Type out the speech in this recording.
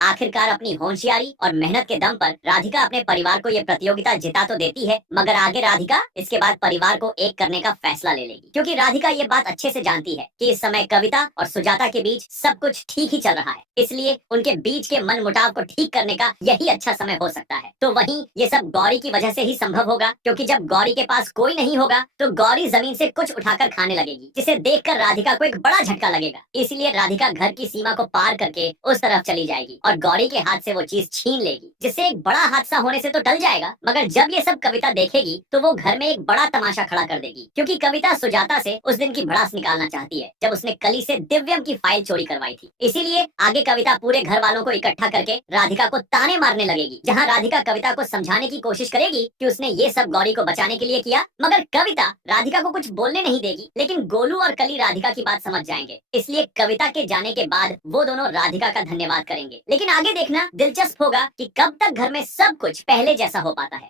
आखिरकार अपनी होशियारी और मेहनत के दम पर राधिका अपने परिवार को ये प्रतियोगिता जिता तो देती है, मगर आगे राधिका इसके बाद परिवार को एक करने का फैसला ले लेगी, क्योंकि राधिका ये बात अच्छे से जानती है कि इस समय कविता और सुजाता के बीच सब कुछ ठीक ही चल रहा है। इसलिए उनके बीच के मन मुटाव को ठीक करने का यही अच्छा समय हो सकता है। तो वहीं ये सब गौरी की वजह से ही संभव होगा, क्योंकि जब गौरी के पास कोई नहीं होगा तो गौरी जमीन से कुछ उठाकर खाने लगेगी, जिसे देखकर राधिका को एक बड़ा झटका लगेगा। इसलिए राधिका घर की सीमा को पार करके उस तरफ चली जाएगी और गौरी के हाथ से वो चीज छीन लेगी, जिससे एक बड़ा हादसा होने से तो टल जाएगा, मगर जब ये सब कविता देखेगी तो वो घर में एक बड़ा तमाशा खड़ा कर देगी, क्योंकि कविता सुजाता से उस दिन की भड़ास निकालना चाहती है जब उसने कली से दिव्यम की फाइल चोरी करवाई थी। इसीलिए आगे कविता पूरे घर वालों को इकट्ठा करके राधिका को ताने मारने लगेगी, जहाँ राधिका कविता को समझाने की कोशिश करेगी कि उसने ये सब गौरी को बचाने के लिए किया, मगर कविता राधिका को कुछ बोलने नहीं देगी। लेकिन गोलू और कली राधिका की बात समझ जाएंगे, इसलिए कविता के जाने के बाद वो दोनों राधिका का धन्यवाद करेंगे। लेकिन आगे देखना दिलचस्प होगा कि कब तक घर में सब कुछ पहले जैसा हो पाता है।